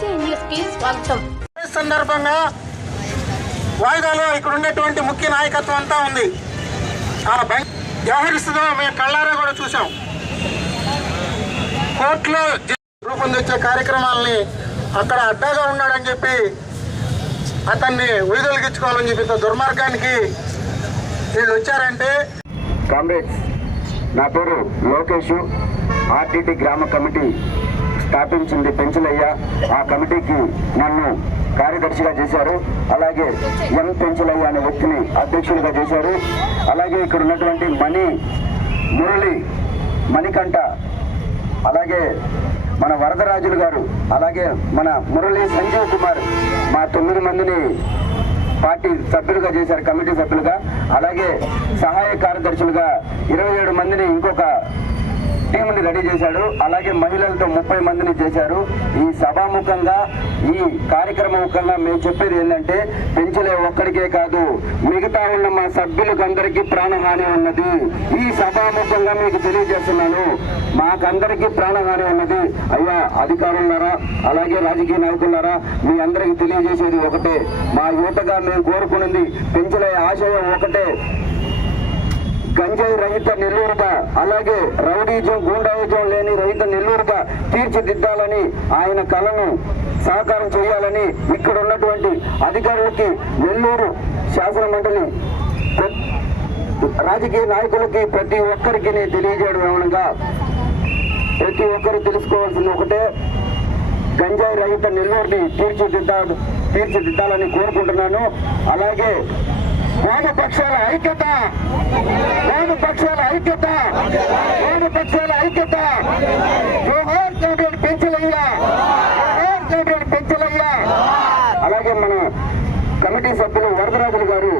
BC న్యూస్కి స్వాగతం. ఈ సందర్భంగా వాయిదాలో ఇక్కడ ఉన్నటువంటి ముఖ్య నాయకత్వం అంతా ఉంది. చాలా భయ వ్యవహరిస్తుందో మేము కళ్ళారా కూడా చూసాం కోర్టులో రూపొందించే కార్యక్రమాలని అక్కడ అడ్డాగా ఉన్నాడని చెప్పి అతన్ని ఉయిదొలిగించుకోవాలని చెప్పి దుర్మార్గానికి వీళ్ళు వచ్చారంటే కామ్రేడ్స్ నా పేరు లోకేష్ ఆర్టీటీ గ్రామ కమిటీ స్థాపించింది పెంచులయ్య. ఆ కమిటీకి నన్ను కార్యదర్శిగా చేశారు. అలాగే ఎం పెంచులయ్య అనే వ్యక్తిని అధ్యక్షులుగా చేశారు. అలాగే ఇక్కడ ఉన్నటువంటి మణి మురళి మణికంఠ అలాగే మన వరదరాజులు గారు అలాగే మన మురళి సంజీవ్ కుమార్ మా తొమ్మిది మందిని పార్టీ సభ్యులుగా చేశారు కమిటీ సభ్యులుగా. అలాగే సహాయ కార్యదర్శులుగా ఇరవై ఏడు మందిని ఇంకొక టీంని రెడీ చేశాడు. అలాగే మహిళలతో ముప్పై మందిని చేశారు. ఈ సభాముఖంగా ఈ కార్యక్రమముఖంగా మేము చెప్పేది ఏంటంటే పెంచలే ఒక్కడికే కాదు మిగతా ఉన్న మా సభ్యులకు అందరికీ ప్రాణహాని ఉన్నది. ఈ సభాముఖంగా మీకు తెలియజేస్తున్నాను. మాకందరికీ ప్రాణహాని ఉన్నది. అయ్యా అధికారులారా అలాగే రాజకీయ నాయకులారా మీ అందరికీ తెలియజేసేది ఒకటే. మా యువతగా మేము కోరుకున్నది పెంచలే ఆశయం ఒకటే. గంజాయి రహిత నెల్లూరుగా అలాగే రౌడీజం గూండాయిజం లేని రహిత నెల్లూరుగా తీర్చిదిద్దాలని ఆయన కళను సహకారం చేయాలని ఇక్కడ ఉన్నటువంటి అధికారులకి నెల్లూరు శాసన మండలి రాజకీయ నాయకులకి ప్రతి ఒక్కరికి నేను తెలియజేయడం ఏమనగా ప్రతి ఒక్కరు తెలుసుకోవాల్సింది ఒకటే గంజాయి రహిత నెల్లూరుని తీర్చిదిద్దా తీర్చిదిద్దాలని కోరుకుంటున్నాను. అలాగే వామపక్షాల ఐక్యత! వామపక్షాల ఐక్యత! వామపక్షాల ఐక్యత! జోహార్ కామ్రేడ్ పెంచలయ్య జోహార్ కామ్రేడ్ పెంచలయ్య అలాగే మన కమిటీ సభ్యులు వరదరాజులు గారు